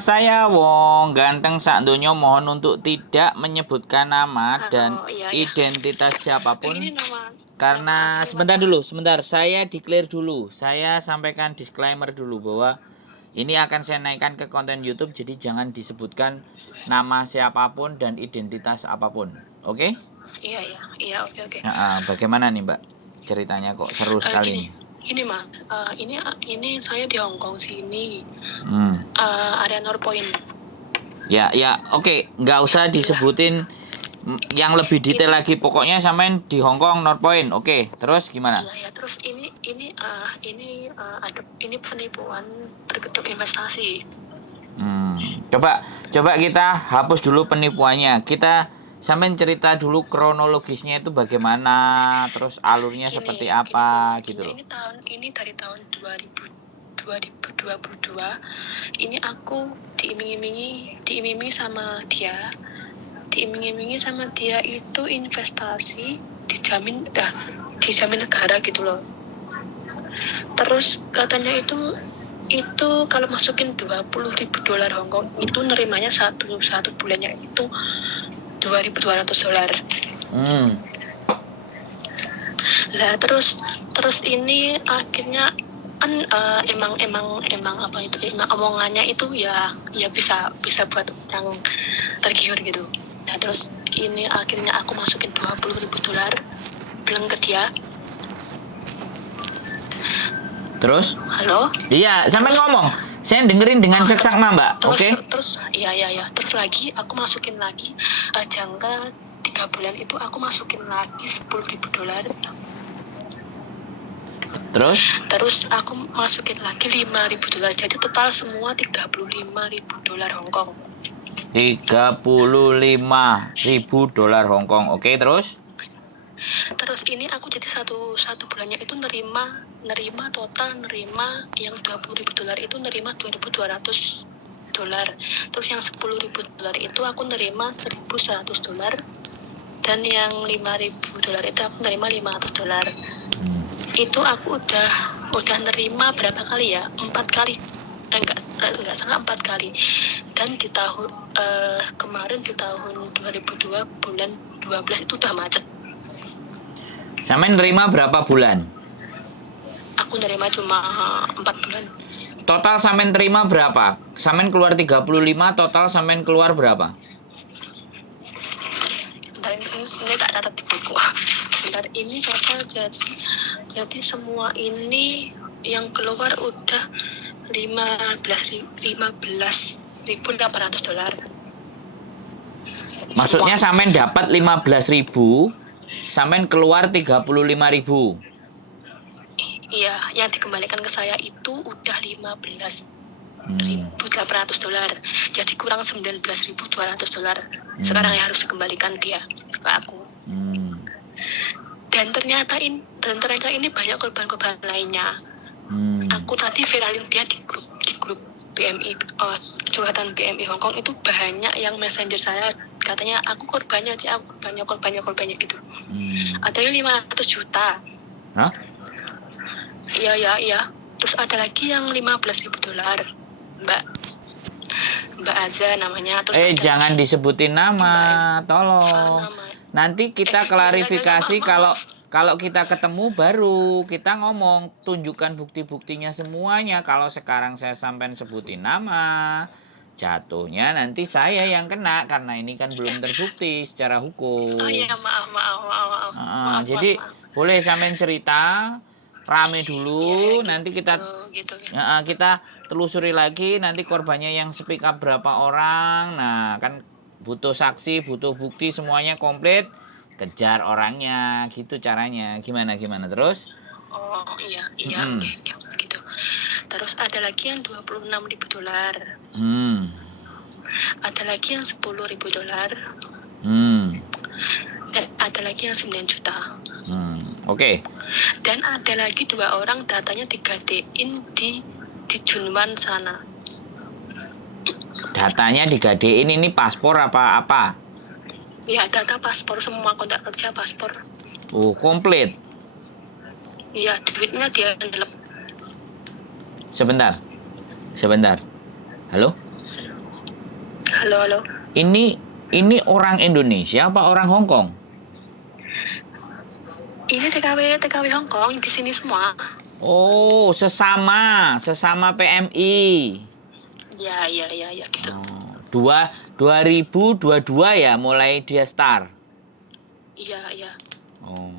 Saya Wong Ganteng sak donya mohon untuk tidak menyebutkan nama dan Iya, iya. identitas Ini siapapun nama karena asli sebentar Mas. dulu, sebentar saya declare dulu. Saya sampaikan disclaimer dulu bahwa ini akan saya naikkan ke konten YouTube, jadi jangan disebutkan nama siapapun dan identitas apapun. Oke? Iya, iya. Iya, oke, oke. Bagaimana nih Mbak? Ceritanya kok seru sekali Gini, nih. gini Mas. Ini saya di Hong Kong sini. Hmm. Area Northpoint. Ya, oke, nggak usah disebutin yang lebih detail Ini lagi. Pokoknya sampean di Hong Kong North Point. Oke, terus gimana? Iya, ya. Terus ini penipuan berbentuk investasi. Coba kita hapus dulu penipuannya. Kita sampean cerita dulu kronologisnya itu bagaimana, terus alurnya seperti Gini apa gitu kronologinya, loh. ini dari tahun 2022. Ini aku diiming-imingi sama dia. Diiming-imingi sama dia itu investasi dijamin negara gitu loh. Terus katanya itu kalau masukin 20.000 dolar Hongkong itu nerimanya satu bulannya itu 2.200 dolar. Lah terus ini akhirnya kan emang apa itu emang omongannya itu ya bisa buat orang tergiur gitu. Nah terus ini akhirnya aku masukin 20.000 dolar bilang ke dia. Terus? Halo? Iya, sampai ngomong. Saya dengerin dengan seksama, Mbak. Oke? Terus iya. Terus lagi aku masukin lagi jangka 3 bulan itu aku masukin lagi 10.000 dolar. Terus aku masukin lagi 5.000 dolar. Jadi total semua 35.000 dolar Hongkong. 35.000 dolar Hongkong. Oke, terus? Terus ini aku jadi satu bulannya itu nerima yang 20.000 dolar itu nerima 2.200 dolar. Terus yang 10.000 dolar itu aku nerima 1.100 dolar. Dan yang 5.000 dolar itu aku nerima 500 dolar. Itu aku udah nerima berapa kali ya? 4 kali. Enggak salah 4 kali. Dan di tahun kemarin di tahun 2002 bulan 12 itu udah macet. Sampai nerima berapa bulan? Aku nerima cuma 4 bulan. Total sampean terima berapa? Sampean keluar 35, total sampean keluar berapa? Dan ini tak catat di buku. Bentar, ini total jadi semua ini yang keluar udah 15.800 dolar. Maksudnya sampean dapat 15.000, sampean keluar 35.000. Iya, yang dikembalikan ke saya itu udah 15.800 dolar. Jadi kurang 19.200 dolar. Sekarang yang harus dikembalikan dia ke aku. Dan ternyata ini banyak korban-korban lainnya. Aku tadi viralin dia di grup BMI, curhatan BMI Hongkong itu banyak yang messenger saya katanya aku korbannya gitu. Ada yang 500 juta. Hah? Iya. Terus ada lagi yang 15.000 dolar. Mbak Aza namanya. Terus Jangan disebutin nama, tolong. Nanti kita klarifikasi kalau kita ketemu baru kita ngomong, tunjukkan bukti-buktinya semuanya. Kalau sekarang saya sampai sebutin nama, jatuhnya nanti saya yang kena karena ini kan belum terbukti secara hukum. Oh iya, maaf. Jadi boleh sampein cerita rame dulu, nanti kita kita telusuri lagi nanti korbannya yang speak up berapa orang. Nah, kan butuh saksi, butuh bukti semuanya komplit. Kejar orangnya, gitu caranya. Gimana terus? Oh iya, gitu. Terus ada lagi yang 26.000 dolar. Ada lagi yang 10.000 dolar. Dan ada lagi yang 9 juta. Oke. Dan ada lagi 2 orang datanya digadein di Junwan sana. Datanya digadein ini paspor apa? Iya, data paspor semua, kontrak kerja, paspor. Oh, komplit. Iya, duitnya dia ndelep. Sebentar. Halo? Halo, halo. Ini orang Indonesia apa orang Hong Kong? Ini TKW Hong Kong di sini semua. Oh, sesama PMI. Ya gitu. Oh, 2022 ya mulai dia start. Iya. Oh,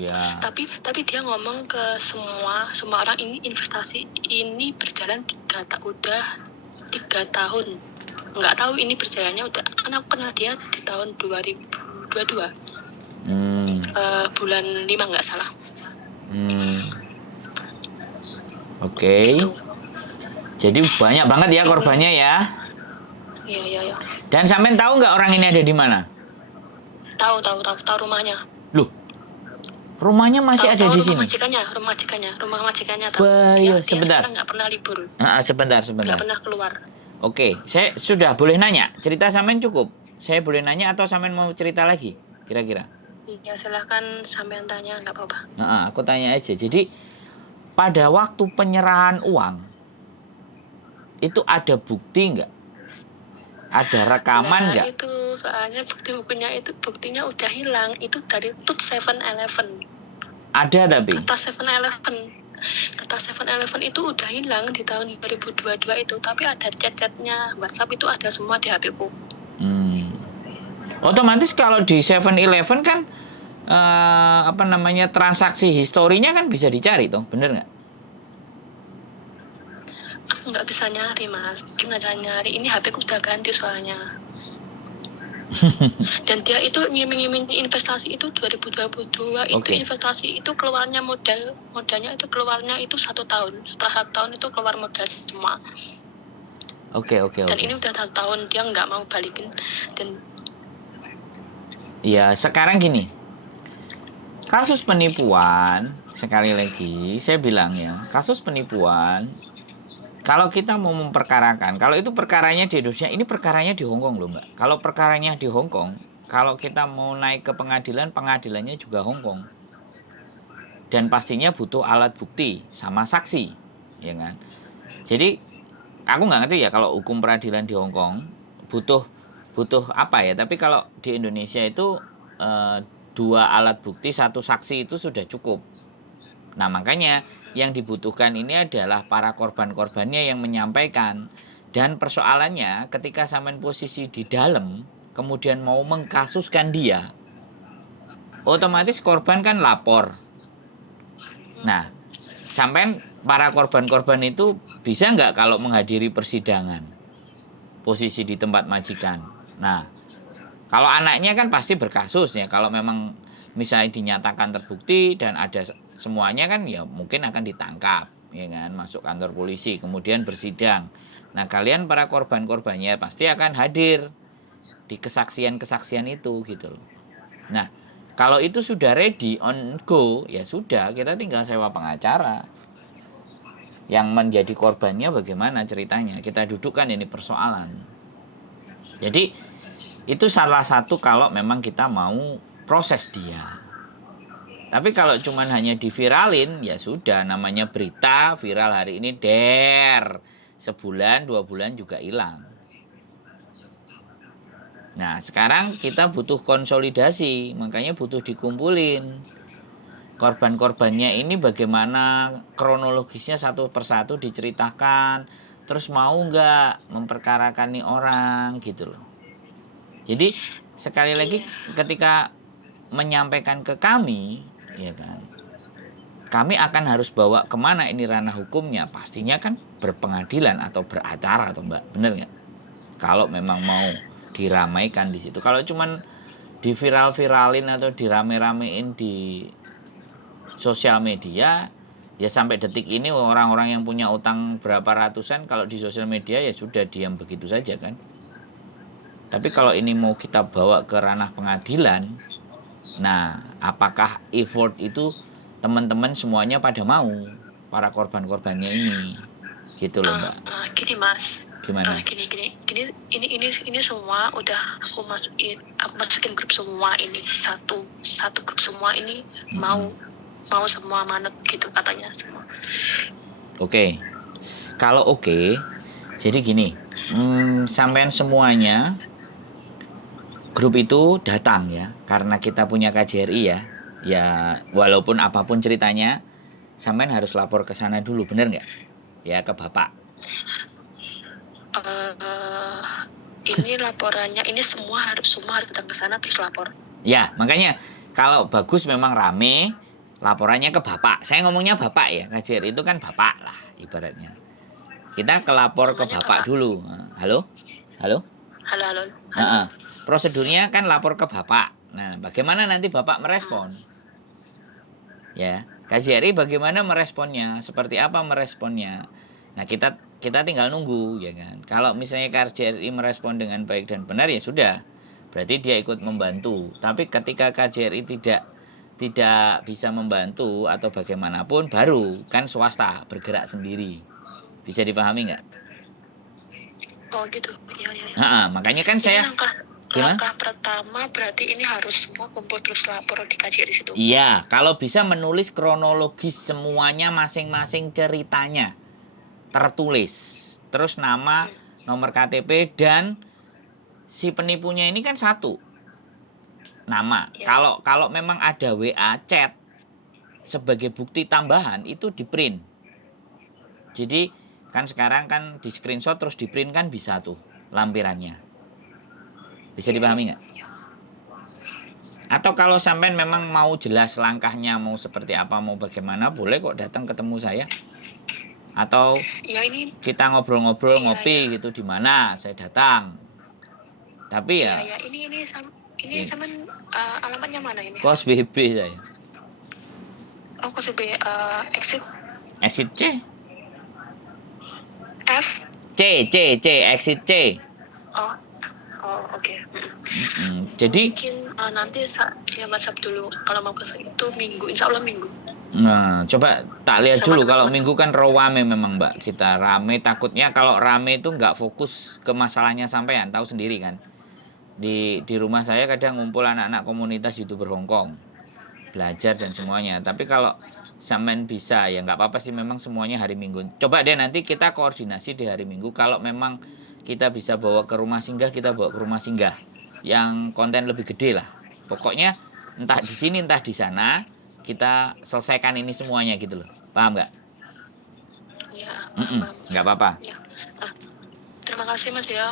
ya. Tapi dia ngomong ke semua orang, ini investasi ini berjalan udah 3 tahun. Nggak tahu ini berjalannya udah, kan aku kenal dia di tahun 2022. Bulan 5 nggak salah. Oke. Gitu. Jadi banyak banget ya korbannya ya. Iya. Dan sampean tahu nggak orang ini ada di mana? Tahu rumahnya. Loh, rumahnya masih ada di sini. Rumah majikannya tahu. Bahaya, Dia sebentar. sekarang nggak pernah libur. Sebentar. Nggak pernah keluar. Oke, saya sudah boleh nanya. Cerita sampean cukup. Saya boleh nanya atau sampean mau cerita lagi? Kira-kira. Ya silahkan sampean tanya, nggak apa-apa. Aku tanya aja. Jadi pada waktu penyerahan uang itu ada bukti nggak? Ada rekaman nggak? Itu soalnya buktinya udah hilang. Itu dari tut 7-Eleven. Ada tapi. Kertas 7-Eleven itu udah hilang di tahun 2022 itu. Tapi ada chat-chatnya WhatsApp itu ada semua di HP-ku. Otomatis kalau di 7-Eleven kan transaksi historinya kan bisa dicari toh, bener nggak? Aku nggak bisa nyari, Mas. Gimana cara nyari? Ini HP-ku udah ganti soalnya. Dan dia itu ngiming-ngiming investasi itu 2022 itu investasi itu keluarnya modalnya itu keluarnya itu 1 tahun. Setelah 1 tahun itu keluar modal semua. Oke. Dan ini udah 1 tahun dia nggak mau balikin. Dan ya sekarang gini, kasus penipuan, sekali lagi saya bilang ya, kasus penipuan kalau kita mau memperkarakan, kalau itu perkaranya di Indonesia, ini perkaranya di Hong Kong loh Mbak. Kalau perkaranya di Hong Kong, kalau kita mau naik ke pengadilan, pengadilannya juga Hong Kong. Dan pastinya butuh alat bukti sama saksi, ya kan? Jadi aku nggak ngerti ya kalau hukum peradilan di Hong Kong butuh apa ya. Tapi kalau di Indonesia itu 2 alat bukti 1 saksi itu sudah cukup. Nah makanya yang dibutuhkan ini adalah para korban-korbannya yang menyampaikan. Dan persoalannya ketika sampean posisi di dalam kemudian mau mengkasuskan dia, otomatis korban kan lapor. Nah sampean para korban-korban itu bisa nggak kalau menghadiri persidangan posisi di tempat majikan. Nah kalau anaknya kan pasti berkasus ya. Kalau memang misalnya dinyatakan terbukti dan ada semuanya kan ya mungkin akan ditangkap, ya kan, masuk kantor polisi, kemudian bersidang. Nah kalian para korban-korbannya pasti akan hadir di kesaksian-kesaksian itu gitu loh. Nah kalau itu sudah ready on go ya sudah, kita tinggal sewa pengacara. Yang menjadi korbannya bagaimana ceritanya, kita dudukkan ini persoalan. Jadi itu salah satu kalau memang kita mau proses dia. Tapi kalau cuman hanya diviralin, ya sudah, namanya berita viral hari ini sebulan 2 bulan juga hilang. Nah sekarang kita butuh konsolidasi, makanya butuh dikumpulin korban-korbannya ini, bagaimana kronologisnya satu persatu diceritakan, terus mau nggak memperkarakan nih orang gitu loh. Jadi sekali lagi ketika menyampaikan ke kami, ya kan, kami akan harus bawa kemana ini ranah hukumnya, pastinya kan berpengadilan atau beracara atau Mbak, bener nggak? Kalau memang mau diramaikan di situ. Kalau cuman diviral-viralin atau dirame-ramein di sosial media, ya sampai detik ini orang-orang yang punya utang berapa ratusan kalau di sosial media ya sudah diam begitu saja kan. Tapi kalau ini mau kita bawa ke ranah pengadilan, nah apakah effort itu teman-teman semuanya pada mau, para korban-korbannya ini, gitu loh Mbak. Gini Mas, gimana? Ini semua udah aku masukin grup semua ini, satu grup semua ini mau semua manut gitu katanya semua. Oke. Kalau oke, Jadi gini, sampean semuanya grup itu datang ya, karena kita punya KJRI ya. Ya walaupun apapun ceritanya, sampean harus lapor ke sana dulu, bener nggak? Ya ke bapak. Eh, ini laporannya, ini semua harus datang ke sana terus lapor. Ya makanya kalau bagus memang rame, laporannya ke bapak. Saya ngomongnya bapak ya, KJRI itu kan bapak lah ibaratnya. Kita kelapor ke Namanya bapak bapak. dulu. Halo? Halo? Halo, halo, halo. Nah, prosedurnya kan lapor ke bapak. Nah, bagaimana nanti bapak merespon? Ya, KJRI bagaimana meresponnya? Seperti apa meresponnya? Nah, kita tinggal nunggu, ya kan? Kalau misalnya KJRI merespon dengan baik dan benar ya sudah, berarti dia ikut membantu. Tapi ketika KJRI tidak bisa membantu atau bagaimanapun, baru kan swasta bergerak sendiri. Bisa dipahami nggak? Oh gitu, iya, iya. Makanya kan Ini saya gimana? langkah pertama berarti ini harus semua kumpul terus lapor di KJRI situ. Iya, kalau bisa menulis kronologis semuanya masing-masing ceritanya tertulis. Terus nama, nomor KTP dan si penipunya ini kan satu nama. Ya. Kalau memang ada WA chat sebagai bukti tambahan itu di print. Jadi kan sekarang kan di screenshot terus di print kan bisa tuh lampirannya. Bisa dipahami nggak? Atau kalau sampai memang mau jelas langkahnya mau seperti apa mau bagaimana boleh kok datang ketemu saya. Atau ya, ini kita ngobrol-ngobrol ya, ngopi ya. gitu di mana saya datang. Tapi ya, ya ini sama alamatnya mana ini? kos BB saya. Oh, kos BB exit Exit C. F. C exit C. Oh, oke. Jadi mungkin nanti ya Mas dulu kalau mau ke situ minggu, insya Allah minggu. Nah, coba tak lihat Sama dulu. Kalau teman-teman. minggu kan rame memang Mbak. Kita rame, takutnya kalau rame itu nggak fokus ke masalahnya sampean. Tahu sendiri kan. Di rumah saya kadang ngumpul anak-anak komunitas YouTuber Hongkong. Belajar dan semuanya. Tapi kalau sampean bisa ya nggak apa-apa sih, memang semuanya hari Minggu. Coba deh nanti kita koordinasi di hari Minggu. Kalau memang kita bisa bawa ke rumah singgah, kita bawa ke rumah singgah yang konten lebih gede lah. Pokoknya entah di sini entah di sana kita selesaikan ini semuanya gitu loh. Paham nggak? Ya, paham. Nggak apa-apa. Ya. Terima kasih Mas ya.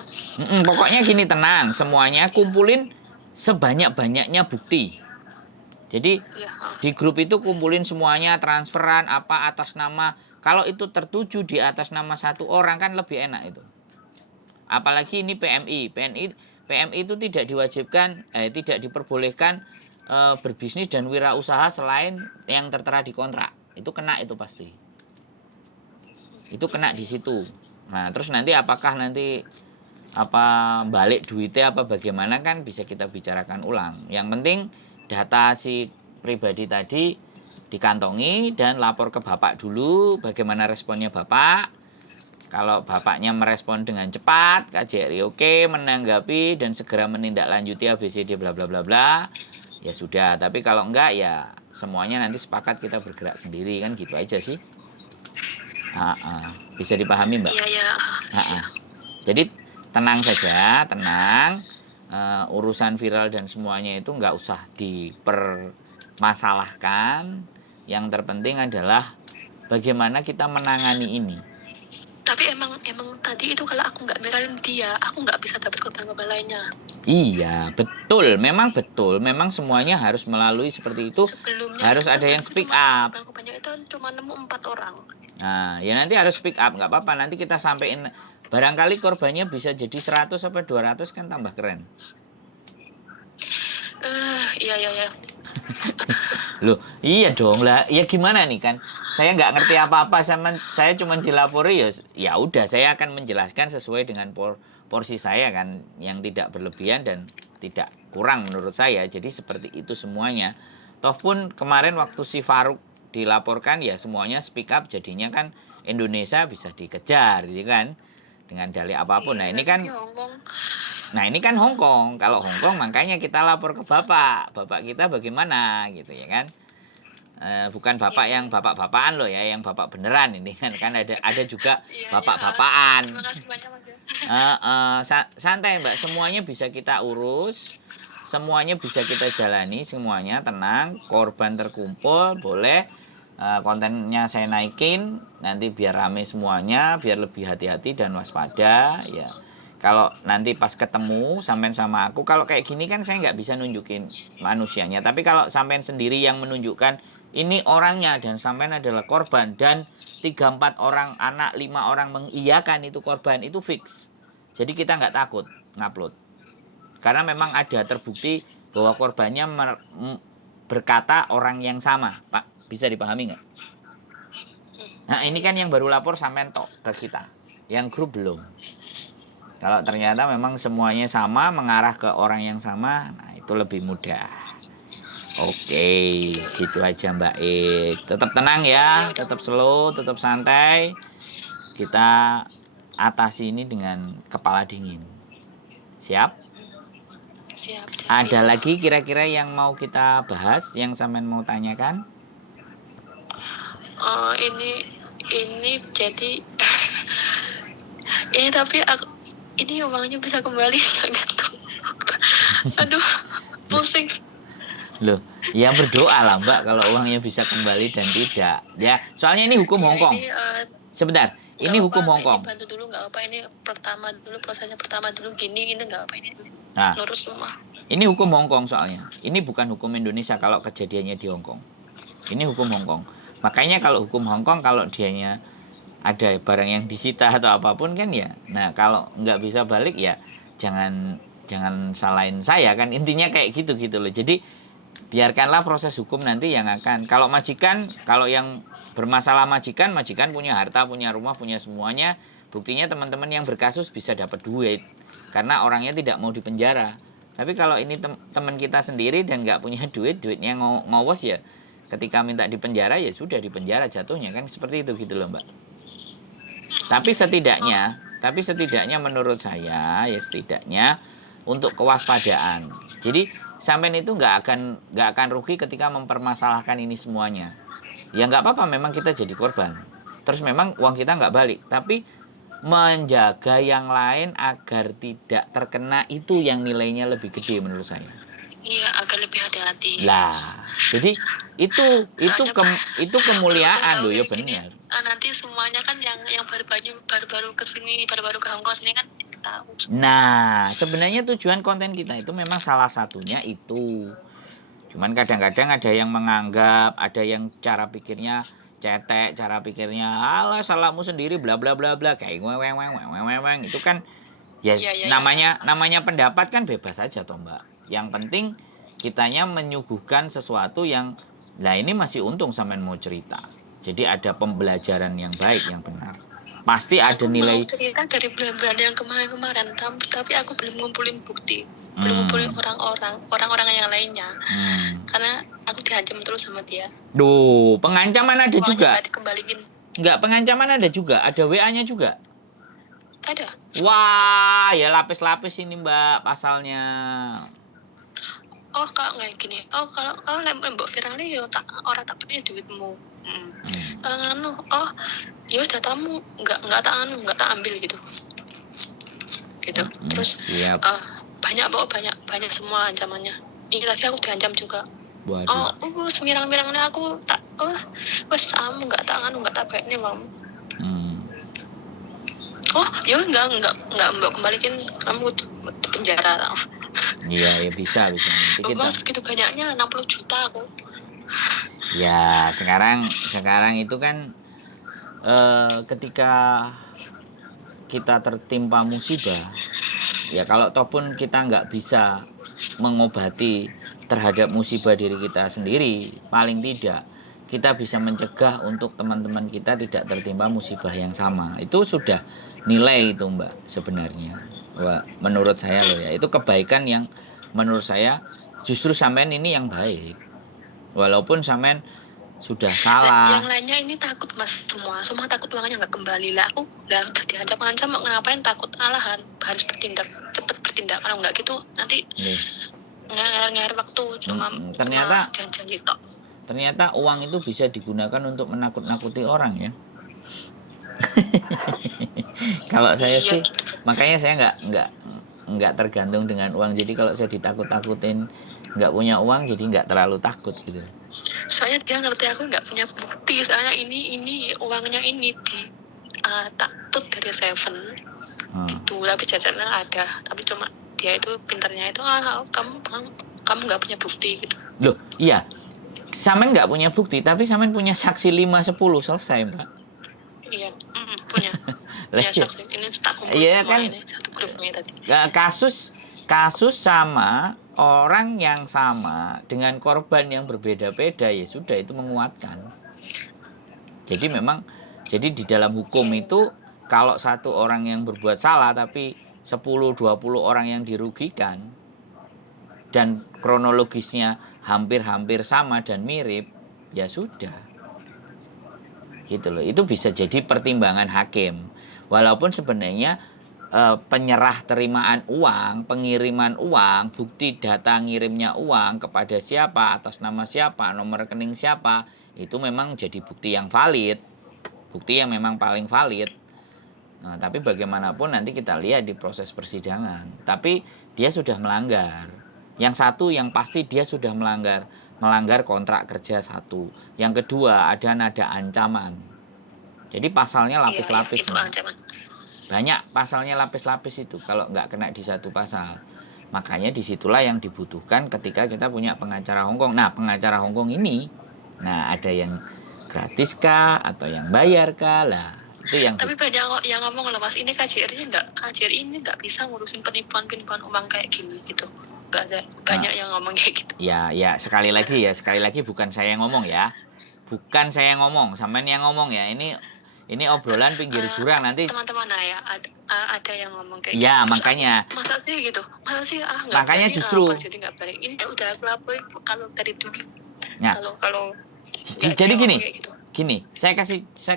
Pokoknya gini, tenang, semuanya kumpulin sebanyak-banyaknya bukti. Jadi Ya, di grup itu kumpulin semuanya, transferan apa atas nama. Kalau itu tertuju di atas nama satu orang kan lebih enak itu. Apalagi ini PMI itu tidak diwajibkan, tidak diperbolehkan berbisnis dan wirausaha selain yang tertera di kontrak. Itu kena itu pasti. Itu kena di situ. Nah, terus nanti apakah nanti balik duitnya apa bagaimana kan bisa kita bicarakan ulang. Yang penting data si pribadi tadi dikantongi dan lapor ke bapak dulu bagaimana responnya bapak. Kalau bapaknya merespon dengan cepat, KJRI oke, menanggapi dan segera menindaklanjuti ABCD bla bla bla bla, ya sudah. Tapi kalau enggak ya semuanya nanti sepakat kita bergerak sendiri kan gitu aja sih. Bisa dipahami Mbak? Iya. Jadi tenang saja, tenang. Urusan viral dan semuanya itu nggak usah dipermasalahkan. Yang terpenting adalah bagaimana kita menangani ini. Tapi emang tadi itu kalau aku nggak viralin dia, aku nggak bisa dapat korban-korban lainnya. Iya, betul. Memang betul. Memang semuanya harus melalui seperti itu. Sebelumnya Harus ada yang speak up. Korban-korbannya itu cuma nemu 4 orang. Nah, ya nanti harus speak up. Nggak apa-apa. Nanti kita sampein. Barangkali korbannya bisa jadi 100 sampai 200 kan tambah keren. Iya. Loh, iya dong lah. Ya gimana nih kan? Saya nggak ngerti apa-apa sama saya cuma dilapori ya udah saya akan menjelaskan sesuai dengan porsi saya kan yang tidak berlebihan dan tidak kurang menurut saya. Jadi seperti itu semuanya. Toh pun kemarin waktu si Faruk dilaporkan ya semuanya speak up jadinya kan Indonesia bisa dikejar gitu kan dengan dalih apapun. Nah, ini kan Hongkong. Kalau Hongkong makanya kita lapor ke bapak kita bagaimana gitu ya kan. bukan bapak yang bapak-bapakan loh ya, yang bapak beneran ini kan ada juga Iya, bapak-bapakan. terima kasih banyak Mas ya. Santai Mbak, semuanya bisa kita urus, semuanya bisa kita jalani, semuanya tenang. Korban terkumpul, boleh kontennya saya naikin, nanti biar rame semuanya, biar lebih hati-hati dan waspada ya. Kalau nanti pas ketemu sampean sama aku, kalau kayak gini kan saya nggak bisa nunjukin manusianya. Tapi kalau sampean sendiri yang menunjukkan ini orangnya dan sampean adalah korban dan 3-4 orang anak 5 orang mengiyakan itu korban, itu fix. Jadi kita nggak takut ngupload. Karena memang ada terbukti bahwa korbannya berkata orang yang sama. Pak, bisa dipahami nggak? Nah ini kan yang baru lapor sampean tok ke kita. Yang grup belum. Kalau ternyata memang semuanya sama, mengarah ke orang yang sama, nah itu lebih mudah. Oke, gitu aja Mbak Ik. Tetap tenang ya, tetap slow, tetap santai. Kita atasi ini dengan kepala dingin. Siap? Siap. Ada lagi kira-kira yang mau kita bahas, yang sampean mau tanyakan? Ini jadi ini tapi ini uangnya bisa kembali nggak tuh? Aduh, pusing. Loh, ya berdoa lah Mbak kalau uangnya bisa kembali dan tidak. Ya, soalnya ini hukum Hongkong. Sebentar, ini hukum Hongkong. Ini bantu dulu nggak apa, ini pertama dulu, prosesnya pertama dulu gini, ini nggak apa, ini Nah, lurus semua. Ini hukum Hongkong soalnya. Ini bukan hukum Indonesia kalau kejadiannya di Hongkong. Ini hukum Hongkong. Makanya kalau hukum Hongkong kalau dianya ada barang yang disita atau apapun kan ya. Nah, kalau nggak bisa balik ya jangan salahin saya kan, intinya kayak gitu loh. Jadi biarkanlah proses hukum nanti yang akan. Kalau majikan, kalau yang bermasalah majikan punya harta, punya rumah, punya semuanya. Buktinya teman-teman yang berkasus bisa dapat duit karena orangnya tidak mau dipenjara. Tapi kalau ini teman kita sendiri dan nggak punya duitnya ngowos ya, ketika minta dipenjara ya sudah dipenjara jatuhnya kan, seperti itu gitu loh Mbak. Tapi setidaknya menurut saya ya setidaknya untuk kewaspadaan. Jadi sampean itu nggak akan rugi ketika mempermasalahkan ini semuanya. Ya nggak apa-apa, memang kita jadi korban. Terus memang uang kita nggak balik, tapi menjaga yang lain agar tidak terkena itu yang nilainya lebih gede menurut saya. Iya, agar lebih hati-hati. Lah, jadi itu kemuliaan loh ya benar. Nanti semuanya kan yang baru-baru ke sini, baru-baru ke Hongkong sini kan tahu. Nah, sebenarnya tujuan konten kita itu memang salah satunya itu. Cuman kadang-kadang ada yang menganggap, ada yang cara pikirnya cetek, cara pikirnya alah salahmu sendiri bla bla bla bla kayak weng itu kan ya namanya pendapat kan bebas aja toh Mbak. Yang penting kitanya menyuguhkan sesuatu yang lah ini masih untung sampean mau cerita. Jadi ada pembelajaran yang baik, yang benar. Pasti ada nilai. Aku mau cerita dari bulan-bulan yang kemarin-kemarin, tapi aku belum ngumpulin bukti, belum ngumpulin orang-orang yang lainnya. Karena aku diancam terus sama dia. Duh, pengancaman ada juga. Dikembaliin. Enggak, pengancaman ada juga. Ada WA-nya juga. Ada. Wah, ya lapis-lapis ini Mbak pasalnya. Oh kak kayak gini. Oh kalau mbok viral nih yo tak orang tak punya duitmu. Ya datamu nggak tak ambil gitu. Terus siap. banyak semua ancamannya. Ini lagi aku diancam juga. Waduh. Semirang-mirangnya aku tak wes kamu nggak tak baik nih mam. Ya nggak mbak kembaliin kamu di penjara. Iya, ya bisa. Nanti kita. Mas begitu banyaknya 60 juta aku. Ya, sekarang itu kan ketika kita tertimpa musibah, ya kalau toh pun kita nggak bisa mengobati terhadap musibah diri kita sendiri, paling tidak kita bisa mencegah untuk teman-teman kita tidak tertimpa musibah yang sama. Itu sudah nilai itu Mbak sebenarnya. Wah, menurut saya loh ya, itu kebaikan yang menurut saya justru sampean ini yang baik. Walaupun sampean sudah salah. Yang lainnya ini takut mas, semua takut uangnya nggak kembali lah. Aku udah diancam-ancam ngapain takut, alahan harus cepat bertindak, kalau nggak gitu nanti ngar waktu cuma ternyata janji tok. Ternyata uang itu bisa digunakan untuk menakut-nakuti orang ya. Kalau saya Iya sih, gitu. makanya saya nggak tergantung dengan uang. Jadi kalau saya ditakut-takutin nggak punya uang, jadi nggak terlalu takut gitu. Soalnya dia ngerti aku nggak punya bukti. Soalnya ini uangnya ini di taktut dari Seven. Itu tapi jajannya ada. Tapi cuma dia itu pinternya itu kamu nggak punya bukti gitu. Loh, iya. Samen nggak punya bukti, tapi Samen punya saksi 5-10 selesai, Mbak. Iya, punya Lah, saksi. Ini tak kumpulin iya semua kan, ini satu grupnya tadi. kasus sama orang yang sama dengan korban yang berbeda-beda, ya sudah, itu menguatkan. Jadi memang, jadi di dalam hukum itu kalau satu orang yang berbuat salah tapi 10-20 orang yang dirugikan dan kronologisnya hampir-hampir sama dan mirip, ya sudah. Gitu loh. Itu bisa jadi pertimbangan hakim. Walaupun sebenarnya penyerah terimaan uang, pengiriman uang, bukti data ngirimnya uang kepada siapa, atas nama siapa, nomor rekening siapa, itu memang jadi bukti yang valid. Bukti yang memang paling valid. Nah, tapi bagaimanapun nanti kita lihat di proses persidangan. Tapi dia sudah melanggar. Yang satu yang pasti dia sudah melanggar kontrak kerja satu. Yang kedua ada nada ancaman. Jadi pasalnya lapis-lapis. Iya, itu ancaman. Banyak pasalnya lapis-lapis itu kalau nggak kena di satu pasal. Makanya disitulah yang dibutuhkan ketika kita punya pengacara Hongkong. Nah, pengacara Hongkong ini, nah ada yang gratis kah atau yang bayar kah lah. Itu yang. Tapi banyak yang ngomong loh Mas, ini KJRI ini nggak bisa ngurusin penipuan uang kayak gini gitu. Banyak yang ngomong kayak gitu. Ya sekali lagi bukan saya yang ngomong ya. Bukan saya yang ngomong, sampean yang ngomong ya. Ini obrolan pinggir jurang nanti. Teman-teman ya, ada yang ngomong kayak ya, gitu. makanya. Masa sih gitu? Nggak makanya berani, justru. jadi nggak berani. Ini udah aku laporin kalau dari dulu. Nah, kalau jadi gini, saya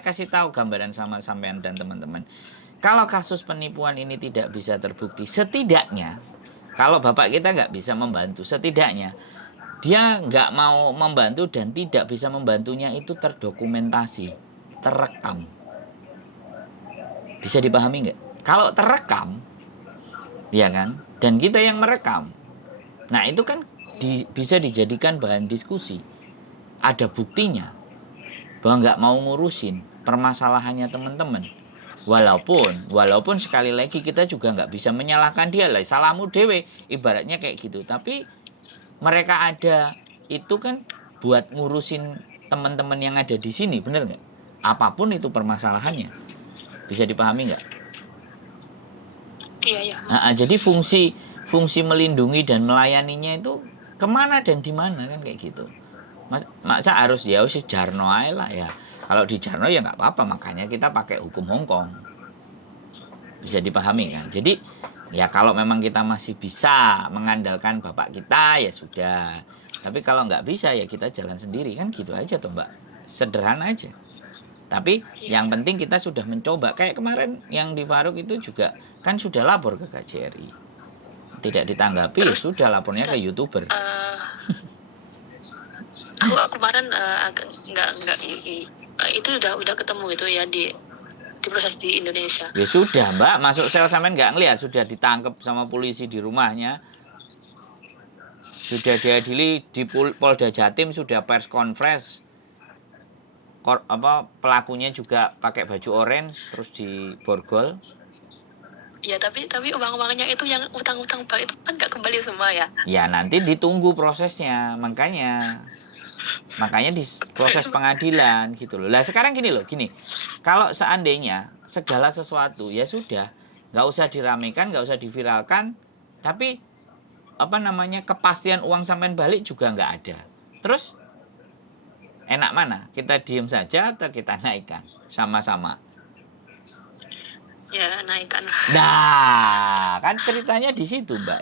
kasih tahu gambaran sama sampean dan teman-teman. Kalau kasus penipuan ini tidak bisa terbukti, setidaknya kalau bapak kita nggak bisa membantu, setidaknya dia nggak mau membantu dan tidak bisa membantunya itu terdokumentasi, terekam. Bisa dipahami nggak? Kalau terekam, ya kan, dan kita yang merekam, nah itu kan bisa dijadikan bahan diskusi. Ada buktinya bahwa nggak mau ngurusin permasalahannya teman-teman. Walaupun sekali lagi kita juga nggak bisa menyalahkan dia lah, salahmu dewe, ibaratnya kayak gitu. Tapi mereka ada itu kan buat ngurusin teman-teman yang ada di sini, bener nggak? Apapun itu permasalahannya, bisa dipahami nggak? Iya. Nah, jadi fungsi melindungi dan melayaninya itu kemana dan di mana kan kayak gitu. Masa harus ya usis jarno aja lah ya. Kalau di jarno ya nggak apa-apa, makanya kita pakai hukum Hongkong. Bisa dipahami kan? Jadi ya kalau memang kita masih bisa mengandalkan bapak kita ya sudah. Tapi kalau nggak bisa ya kita jalan sendiri kan gitu aja tuh Mbak. Sederhana aja. Tapi yang penting kita sudah mencoba. Kayak kemarin yang di Faruk itu juga kan sudah lapor ke KJRI. Tidak ditanggapi, terus, ya sudah lapornya ke YouTuber. Aku kemarin nggak itu udah ketemu itu ya di proses di Indonesia. Ya sudah Mbak, masuk sel sampean nggak ngelihat, sudah ditangkap sama polisi di rumahnya. Sudah diadili di Polda Jatim, sudah pers conference. Pelakunya juga pakai baju orange terus diborgol. Ya tapi uang-uangnya itu yang utang-utang bank itu kan nggak kembali semua ya. Ya nanti ditunggu prosesnya, makanya di proses pengadilan gitu loh. Lah sekarang gini, kalau seandainya segala sesuatu ya sudah, nggak usah diramekan, nggak usah diviralkan, tapi kepastian uang sampean balik juga nggak ada. Terus enak mana? Kita diem saja atau kita naikkan sama-sama? Ya naikkan. Nah, kan ceritanya di situ Mbak.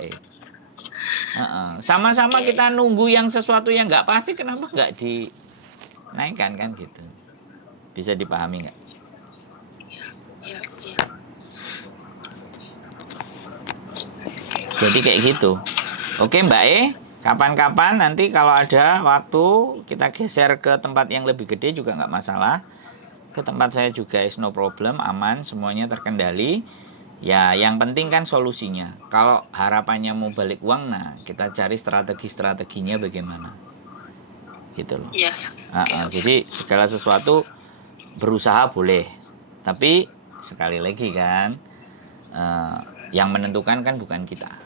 Sama-sama kita nunggu yang sesuatu yang nggak pasti, kenapa nggak dinaikkan kan gitu? Bisa dipahami nggak? Iya. Jadi kayak gitu. Oke Mbak Kapan-kapan nanti kalau ada waktu kita geser ke tempat yang lebih gede juga nggak masalah. Ke tempat saya juga is no problem, aman, semuanya terkendali. Ya yang penting kan solusinya. Kalau harapannya mau balik uang, nah kita cari strategi-strateginya bagaimana. Gitu loh. Iya. Oke. Jadi segala sesuatu berusaha boleh. Tapi sekali lagi kan, yang menentukan kan bukan kita.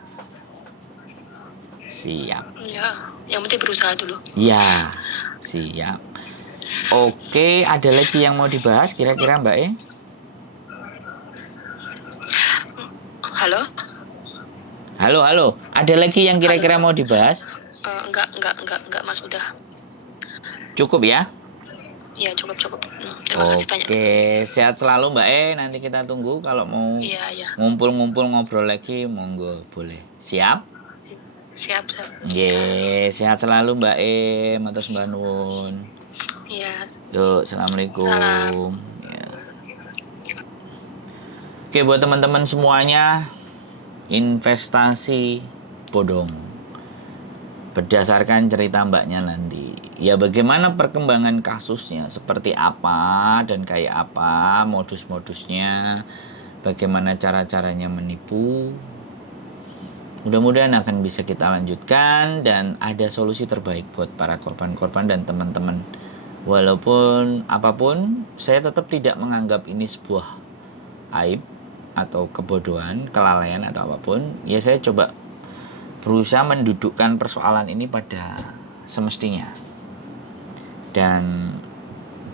Siap. Ya, yang penting berusaha dulu. Ya, siap. Oke, ada lagi yang mau dibahas kira-kira Mbak E? Halo? Halo. Ada lagi yang kira-kira mau dibahas? Enggak, Mas, udah. Cukup ya? Iya, cukup. Terima kasih banyak. Oke, sehat selalu Mbak E. Nanti kita tunggu kalau mau Iya. ngumpul-ngumpul ngobrol lagi, monggo boleh. Siap? Siap. Oke, sehat selalu Mbak E. Matur sembah nuwun. Iya. Yuk, assalamualaikum. Ya. Oke, buat teman-teman semuanya, investasi bodong. Berdasarkan cerita mbaknya nanti. Ya bagaimana perkembangan kasusnya, seperti apa dan kayak apa modus-modusnya, bagaimana cara-caranya menipu. Mudah-mudahan akan bisa kita lanjutkan dan ada solusi terbaik buat para korban-korban dan teman-teman. Walaupun apapun, saya tetap tidak menganggap ini sebuah aib atau kebodohan, kelalaian atau apapun. Ya saya coba berusaha mendudukkan persoalan ini pada semestinya. Dan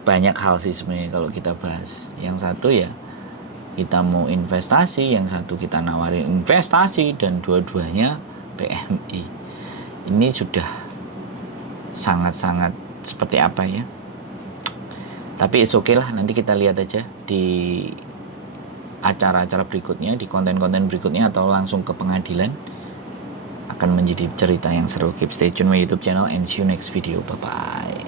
banyak hal sih sebenarnya kalau kita bahas. Yang satu ya kita mau investasi, yang satu kita nawarin investasi, dan dua-duanya PMI. Ini sudah sangat-sangat seperti apa ya. Tapi oke lah, nanti kita lihat aja di acara-acara berikutnya, di konten-konten berikutnya, atau langsung ke pengadilan. Akan menjadi cerita yang seru. Keep stay tune my YouTube channel and see you next video. Bye-bye.